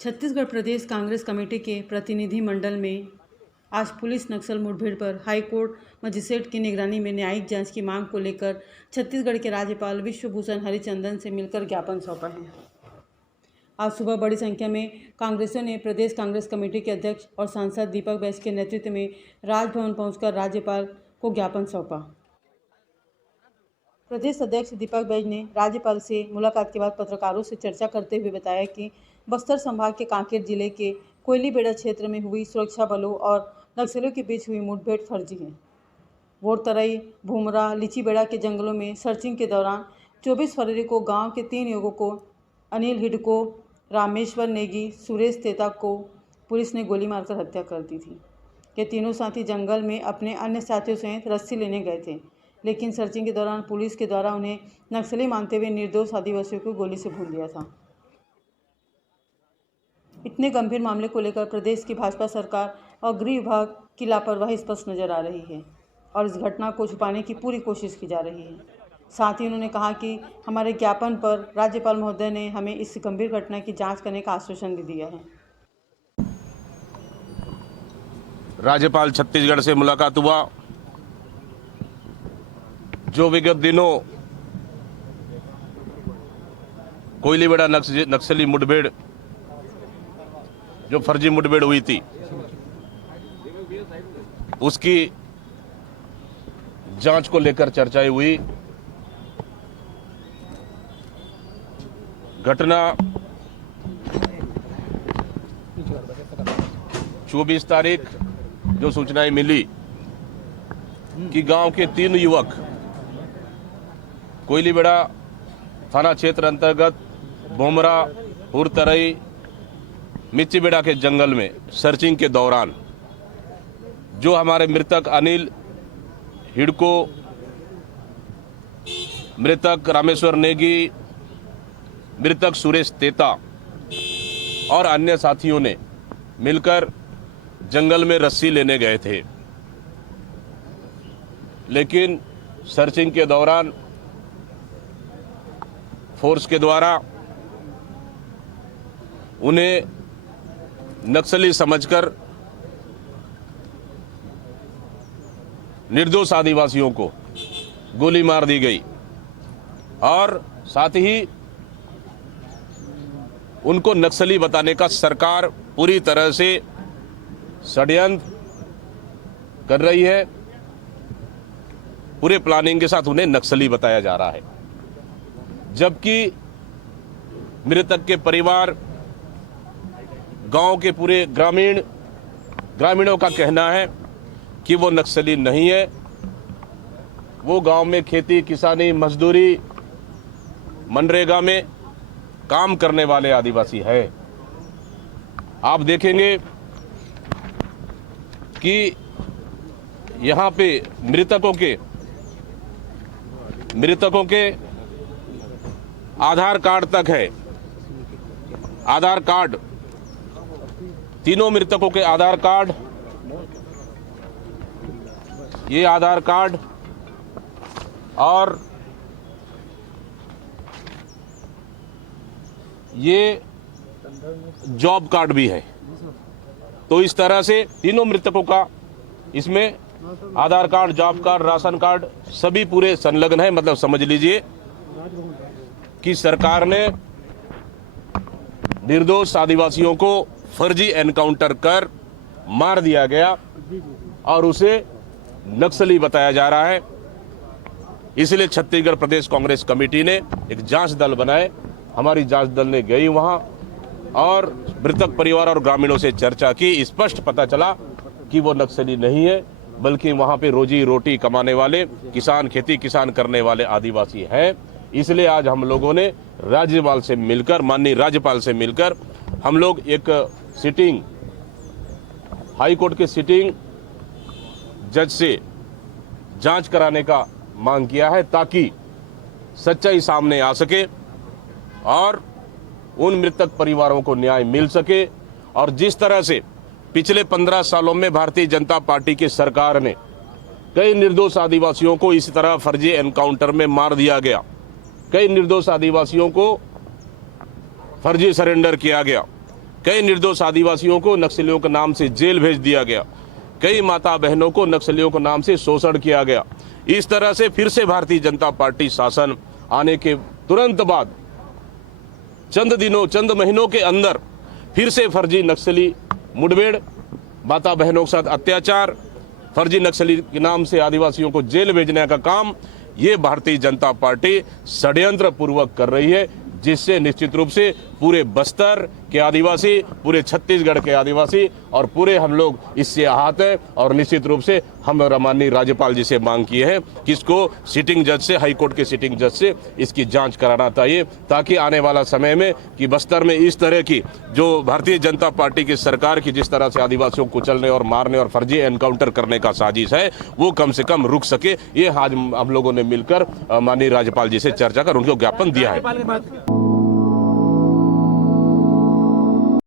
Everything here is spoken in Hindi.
छत्तीसगढ़ प्रदेश कांग्रेस कमेटी के प्रतिनिधि मंडल में आज पुलिस नक्सल मुठभेड़ पर हाईकोर्ट मजिस्ट्रेट की निगरानी में न्यायिक जांच की मांग को लेकर छत्तीसगढ़ के राज्यपाल विश्वभूषण हरिचंदन से मिलकर ज्ञापन सौंपा है। आज सुबह बड़ी संख्या में कांग्रेसियों ने प्रदेश कांग्रेस कमेटी के अध्यक्ष और सांसद दीपक बैज के नेतृत्व में राजभवन पहुंचकर राज्यपाल को ज्ञापन सौंपा। प्रदेश अध्यक्ष दीपक बैज ने राज्यपाल से मुलाकात के बाद पत्रकारों से चर्चा करते हुए बताया कि बस्तर संभाग के कांकेर जिले के कोयलीबेड़ा क्षेत्र में हुई सुरक्षा बलों और नक्सलियों के बीच हुई मुठभेड़ फर्जी है। वोरतरई, भूमरा, लीचीबेड़ा के जंगलों में सर्चिंग के दौरान 24 फरवरी को गांव के 3 युवकों अनिल हिडको, रामेश्वर नेगी, सुरेश तेता को पुलिस ने गोली मारकर हत्या कर दी थी। ये तीनों साथी जंगल में अपने अन्य साथियों सहित रस्सी लेने गए थे, लेकिन सर्चिंग के दौरान पुलिस के द्वारा उन्हें नक्सली मानते हुए निर्दोष आदिवासियों को गोली से भून दिया था। इतने गंभीर मामले को लेकर प्रदेश की भाजपा सरकार और गृह विभाग की लापरवाही स्पष्ट नजर आ रही है और इस घटना को छुपाने की पूरी कोशिश की जा रही है। साथ ही उन्होंने कहा कि हमारे ज्ञापन पर राज्यपाल महोदय ने हमें इस गंभीर घटना की जांच करने का आश्वासन भी दिया है। राज्यपाल छत्तीसगढ़ से मुलाकात हुआ। जो विगत दिनों कोयलीबेड़ा नक्सली मुठभेड़, जो फर्जी मुठभेड़ हुई थी, उसकी जांच को लेकर चर्चाएं हुई। घटना 24 तारीख जो सूचनाएं मिली कि गांव के 3 युवक कोयलीबेड़ा थाना क्षेत्र अंतर्गत भूमरा, हुरतरई, मिच्चीबेड़ा के जंगल में सर्चिंग के दौरान जो हमारे मृतक अनिल हिडको, मृतक रामेश्वर नेगी, मृतक सुरेश तेता और अन्य साथियों ने मिलकर जंगल में रस्सी लेने गए थे, लेकिन सर्चिंग के दौरान फोर्स के द्वारा उन्हें नक्सली समझकर निर्दोष आदिवासियों को गोली मार दी गई और साथ ही उनको नक्सली बताने का सरकार पूरी तरह से षड्यंत्र कर रही है। पूरे प्लानिंग के साथ उन्हें नक्सली बताया जा रहा है, जबकि मृतक के परिवार, गांव के पूरे ग्रामीणों का कहना है कि वो नक्सली नहीं है। वो गांव में खेती, किसानी, मजदूरी, मनरेगा में काम करने वाले आदिवासी है। आप देखेंगे कि यहाँ पे मृतकों के आधार कार्ड तक है। आधार कार्ड, तीनों मृतकों के आधार कार्ड, ये आधार कार्ड और ये जॉब कार्ड भी है। तो इस तरह से तीनों मृतकों का इसमें Aadhaar card, job card, ration card सभी पूरे संलग्न है। मतलब समझ लीजिए कि सरकार ने निर्दोष आदिवासियों को फर्जी एनकाउंटर कर मार दिया गया और उसे नक्सली बताया जा रहा है। इसलिए छत्तीसगढ़ प्रदेश कांग्रेस कमेटी ने एक जांच दल बनाए। हमारी जांच दल ने गई वहां और मृतक परिवार और ग्रामीणों से चर्चा की। स्पष्ट पता चला कि वो नक्सली नहीं है, बल्कि वहां पे रोजी रोटी कमाने वाले किसान, खेती किसान करने वाले आदिवासी हैं। इसलिए आज हम लोगों ने राज्यपाल से मिलकर, माननीय राज्यपाल से मिलकर, हम लोग एक सिटिंग, हाई कोर्ट के सिटिंग जज से जांच कराने का मांग किया है, ताकि सच्चाई सामने आ सके और उन मृतक परिवारों को न्याय मिल सके। और जिस तरह से पिछले 15 सालों में भारतीय जनता पार्टी की सरकार ने कई निर्दोष आदिवासियों को इस तरह फर्जी एनकाउंटर में मार दिया गया, कई निर्दोष आदिवासियों को फर्जी सरेंडर किया गया, कई निर्दोष आदिवासियों को नक्सलियों के नाम से जेल भेज दिया गया, कई माता बहनों को नक्सलियों के नाम से शोषण किया गया। इस तरह से फिर से भारतीय जनता पार्टी शासन आने के तुरंत बाद चंद महीनों के अंदर फिर से फर्जी नक्सली मुठभेड़, माता बहनों के साथ अत्याचार, फर्जी नक्सली के नाम से आदिवासियों को जेल भेजने का काम ये भारतीय जनता पार्टी षड्यंत्र पूर्वक कर रही है, जिससे निश्चित रूप से पूरे बस्तर के आदिवासी, पूरे छत्तीसगढ़ के आदिवासी और पूरे हम लोग इससे आहत हैं। और निश्चित रूप से हम माननीय राज्यपाल जी से मांग की है कि इसको सिटिंग जज से, हाई कोर्ट के सिटिंग जज से इसकी जांच कराना चाहिए, ताकि आने वाला समय में कि बस्तर में इस तरह की जो भारतीय जनता पार्टी की सरकार की जिस तरह से आदिवासियों को कुचलने और मारने और फर्जी एनकाउंटर करने का साजिश है, वो कम से कम रुक सके। ये आज हम लोगों ने मिलकर माननीय राज्यपाल जी से चर्चा कर उनको ज्ञापन दिया है।